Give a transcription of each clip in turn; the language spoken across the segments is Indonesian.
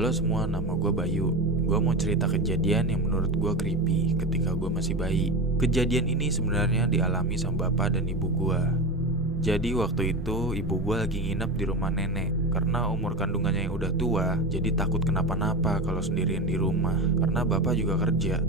Halo semua, nama gue Bayu. Gue mau cerita kejadian yang menurut gue creepy ketika gue masih bayi. Kejadian ini sebenarnya dialami sama bapak dan ibu gue. Jadi waktu itu ibu gue lagi nginep di rumah nenek. Karena umur kandungannya yang udah tua, jadi takut kenapa-napa kalau sendirian di rumah. Karena bapak juga kerja.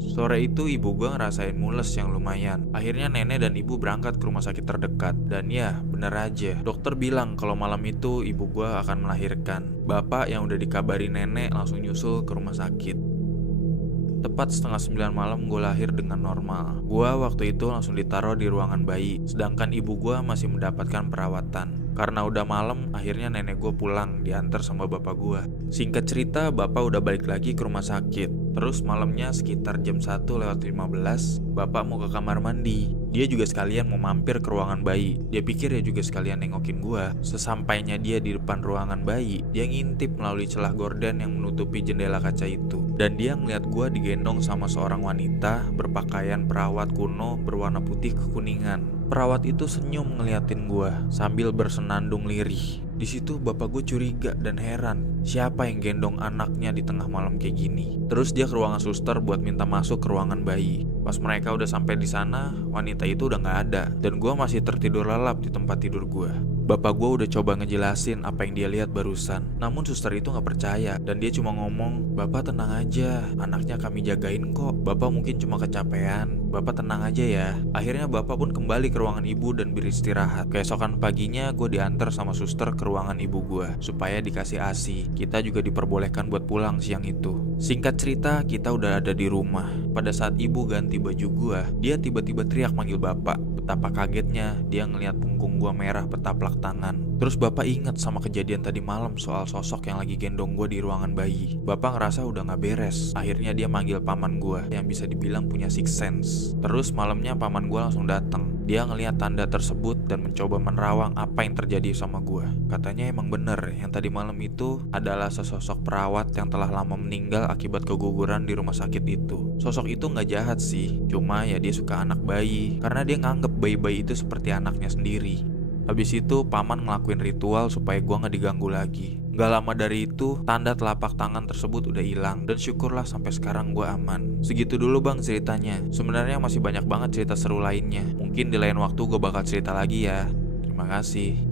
Sore itu ibu gue ngerasain mules yang lumayan. Akhirnya nenek dan ibu berangkat ke rumah sakit terdekat. Dan ya, bener aja. Dokter bilang kalau malam itu ibu gue akan melahirkan. Bapak yang udah dikabari nenek langsung nyusul ke rumah sakit. Tepat setengah 9 malam gue lahir dengan normal. Gue waktu itu langsung ditaruh di ruangan bayi. Sedangkan ibu gue masih mendapatkan perawatan. Karena udah malam, akhirnya nenek gue pulang diantar sama bapak gue. Singkat cerita, bapak udah balik lagi ke rumah sakit. Terus malamnya sekitar jam 1:15, bapak mau ke kamar mandi. Dia juga sekalian mau mampir ke ruangan bayi. Dia pikir ya juga sekalian nengokin gue. Sesampainya dia di depan ruangan bayi, dia ngintip melalui celah gorden yang menutupi jendela kaca itu. Dan dia ngeliat gue digendong sama seorang wanita berpakaian perawat kuno berwarna putih kekuningan. Perawat itu senyum ngeliatin gue sambil bersenandung lirih. Di situ bapak gue curiga dan heran, siapa yang gendong anaknya di tengah malam kayak gini. Terus dia ke ruangan suster buat minta masuk ke ruangan bayi. Pas mereka udah sampai di sana, wanita itu udah nggak ada dan gue masih tertidur lelap di tempat tidur gue. Bapak gue udah coba ngejelasin apa yang dia lihat barusan. Namun suster itu gak percaya dan dia cuma ngomong, "Bapak tenang aja, anaknya kami jagain kok. Bapak mungkin cuma kecapean. Bapak tenang aja ya." Akhirnya bapak pun kembali ke ruangan ibu dan beristirahat. Keesokan paginya gue diantar sama suster ke ruangan ibu gue supaya dikasih ASI. Kita juga diperbolehkan buat pulang siang itu. Singkat cerita, kita udah ada di rumah. Pada saat ibu ganti baju gue, dia tiba-tiba teriak manggil bapak. Betapa kagetnya dia ngelihat punggung gue merah bertaplak tangan. Terus bapak ingat sama kejadian tadi malam soal sosok yang lagi gendong gue di ruangan bayi. Bapak ngerasa udah gak beres. Akhirnya dia manggil paman gue yang bisa dibilang punya sixth sense. Terus malamnya paman gue langsung datang. Dia ngelihat tanda tersebut dan mencoba menerawang apa yang terjadi sama gue. Katanya emang bener yang tadi malam itu adalah sesosok perawat yang telah lama meninggal akibat keguguran di rumah sakit itu. Sosok itu gak jahat sih, cuma ya dia suka anak bayi karena dia nganggep bayi-bayi itu seperti anaknya sendiri. Habis itu paman ngelakuin ritual supaya gue gak diganggu lagi. Gak lama dari itu, tanda telapak tangan tersebut udah hilang. Dan syukurlah sampai sekarang gue aman. Segitu dulu bang ceritanya. Sebenarnya masih banyak banget cerita seru lainnya. Mungkin di lain waktu gue bakal cerita lagi ya. Terima kasih.